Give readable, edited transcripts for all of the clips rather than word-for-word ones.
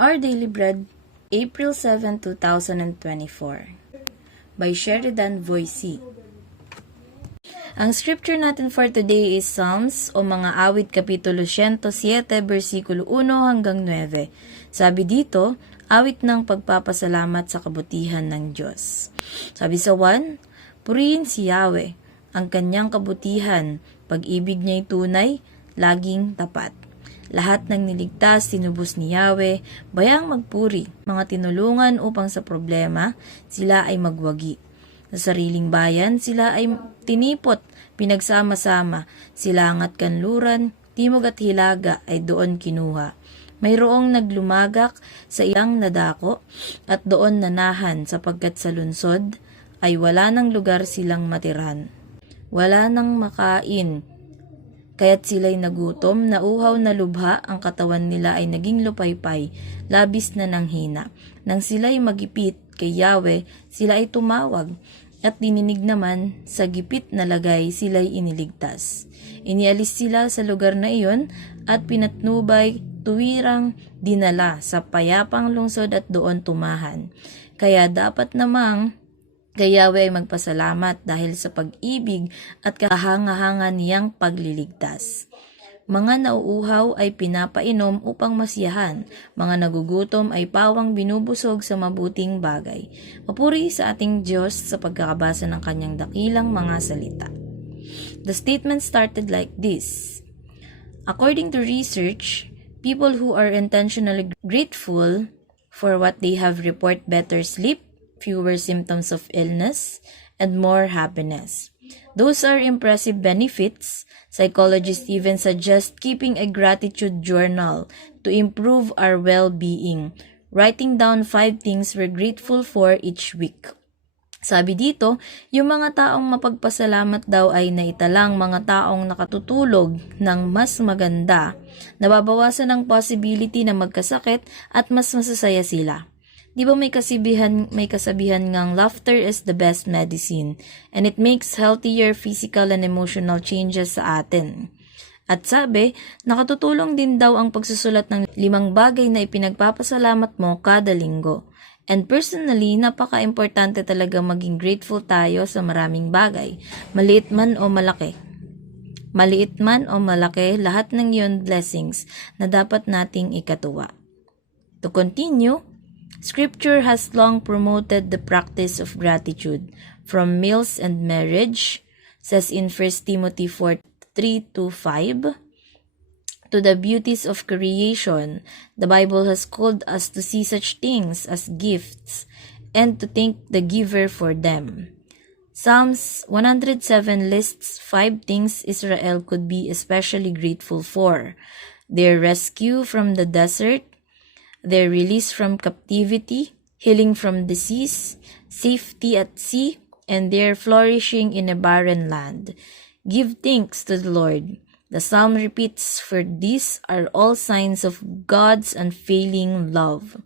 Our Daily Bread, April 7, 2024 by Sheridan Voici. Ang scripture natin for today is Psalms o mga awit kapitulo 107 versikulo 1 hanggang 9. Sabi dito, awit ng pagpapasalamat sa kabutihan ng Diyos. Sabi sa 1, purihin si Yahweh, ang kanyang kabutihan, pag-ibig niya'y tunay, laging tapat. Lahat ng niligtas, tinubos ni Yahweh, bayang magpuri, mga tinulungan upang sa problema, sila ay magwagi. Sa sariling bayan, sila ay tinipot, pinagsama-sama, silang at kanluran, timog at hilaga ay doon kinuha. Mayroong naglumagak sa ilang nadako at doon nanahan sapagkat sa lunsod ay wala ng lugar silang matirhan. Wala nang makain, kaya't sila'y nagutom, nauhaw na lubha, ang katawan nila ay naging lupaypay, labis na nanghina. Nang sila'y magipit kay Yahweh, sila ay tumawag, at dininig naman sa gipit na lagay sila'y iniligtas. Inialis sila sa lugar na iyon at pinatnubay tuwirang dinala sa payapang lungsod at doon tumahan. Kaya dapat namang kay Yahweh ay magpasalamat dahil sa pag-ibig at kahanga-hanga niyang pagliligtas. Mga nauuhaw ay pinapainom upang masiyahan, mga nagugutom ay pawang binubusog sa mabuting bagay. Mapuri sa ating Diyos sa pagkakabasa ng kanyang dakilang mga salita. The statement started like this. According to research, people who are intentionally grateful for what they have report better sleep, fewer symptoms of illness, and more happiness. Those are impressive benefits. Psychologists even suggest keeping a gratitude journal to improve our well-being, writing down 5 things we're grateful for each week. Sabi dito, yung mga taong mapagpasalamat daw ay naitalang mga taong nakatutulog ng mas maganda, nababawasan ang possibility na magkasakit at mas masasaya sila. Di ba may kasabihan ngang laughter is the best medicine and it makes healthier physical and emotional changes sa atin. At sabi, nakatutulong din daw ang pagsusulat ng 5 bagay na ipinagpapasalamat mo kada linggo. And personally, napaka-importante talaga maging grateful tayo sa maraming bagay, maliit man o malaki. Maliit man o malaki, lahat ng yun blessings na dapat nating ikatuwa. To continue, Scripture has long promoted the practice of gratitude, from meals and marriage, says in 1 Timothy 4:3-5, to the beauties of creation. The Bible has called us to see such things as gifts and to thank the giver for them. Psalms 107 lists 5 things Israel could be especially grateful for: their rescue from the desert, their release from captivity, healing from disease, safety at sea, and their flourishing in a barren land. Give thanks to the Lord. The psalm repeats, for these are all signs of God's unfailing love.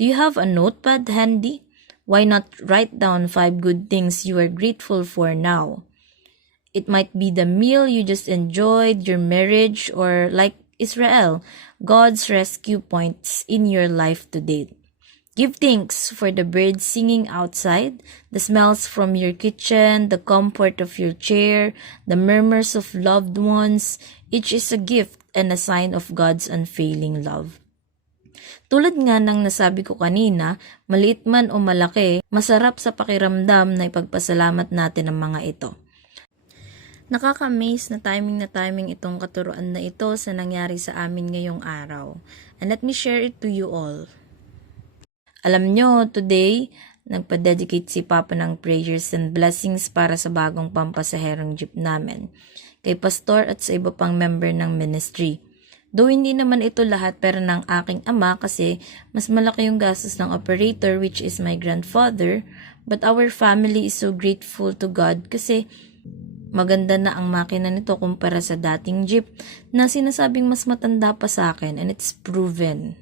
Do you have a notepad handy? Why not write down 5 good things you are grateful for now? It might be the meal you just enjoyed, your marriage, or like Israel, God's rescue points in your life to date. Give thanks for the birds singing outside, the smells from your kitchen, the comfort of your chair, the murmurs of loved ones. Each is a gift and a sign of God's unfailing love. Tulad nga ng nasabi ko kanina, maliit man o malaki, masarap sa pakiramdam na ipagpasalamat natin ang mga ito. Nakaka-amaze na timing itong katuruan na ito sa nangyari sa amin ngayong araw. And let me share it to you all. Alam nyo, today, nagpa-dedicate si Papa ng prayers and blessings para sa bagong pampasaherong jeep namin, kay pastor at sa iba pang member ng ministry. Though hindi naman ito lahat pero ng aking ama kasi mas malaki yung gastos ng operator which is my grandfather, but our family is so grateful to God kasi maganda na ang makina nito kumpara sa dating jeep na sinasabing mas matanda pa sa akin, and it's proven.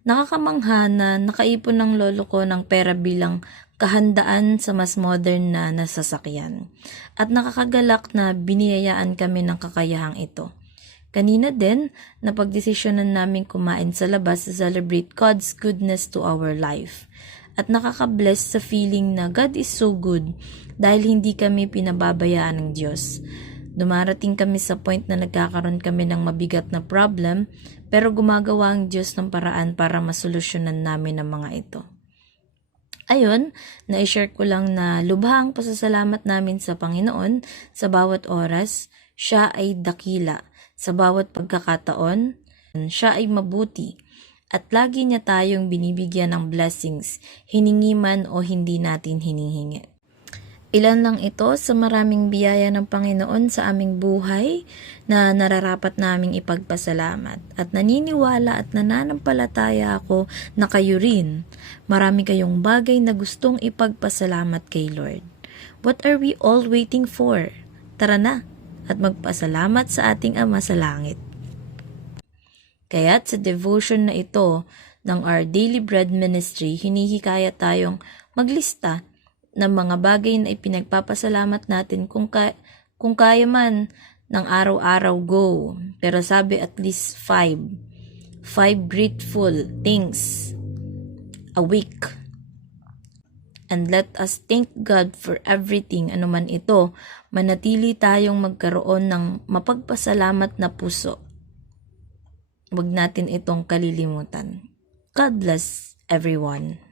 Nakakamangha na nakaipon ng lolo ko ng pera bilang kahandaan sa mas modern na nasasakyan. At nakakagalak na biniyayaan kami ng kakayahang ito. Kanina din, napagdesisyonan namin kumain sa labas to celebrate God's goodness to our life. At nakaka-bless sa feeling na God is so good dahil hindi kami pinababayaan ng Diyos. Dumarating kami sa point na nagkakaroon kami ng mabigat na problem, pero gumagawa ang Diyos ng paraan para masolusyonan namin ang mga ito. Ayun, na-share ko lang na lubha ang pasasalamat namin sa Panginoon sa bawat oras. Siya ay dakila. Sa bawat pagkakataon, siya ay mabuti. At lagi niya tayong binibigyan ng blessings, hiningi man o hindi natin hinihingi. Ilan lang ito sa maraming biyaya ng Panginoon sa aming buhay na nararapat naming ipagpasalamat. At naniniwala at nananampalataya ako na kayo rin. Marami kayong bagay na gustong ipagpasalamat kay Lord. What are we all waiting for? Tara na at magpasalamat sa ating Ama sa Langit. Kaya't sa devotion na ito ng Our Daily Bread Ministry, hinihikayat tayong maglista ng mga bagay na ipinagpapasalamat natin kung kaya man ng araw-araw go. Pero sabi at least 5 grateful things a week. And let us thank God for everything, anuman ito, manatili tayong magkaroon ng mapagpasalamat na puso. Huwag natin itong kalilimutan. God bless everyone.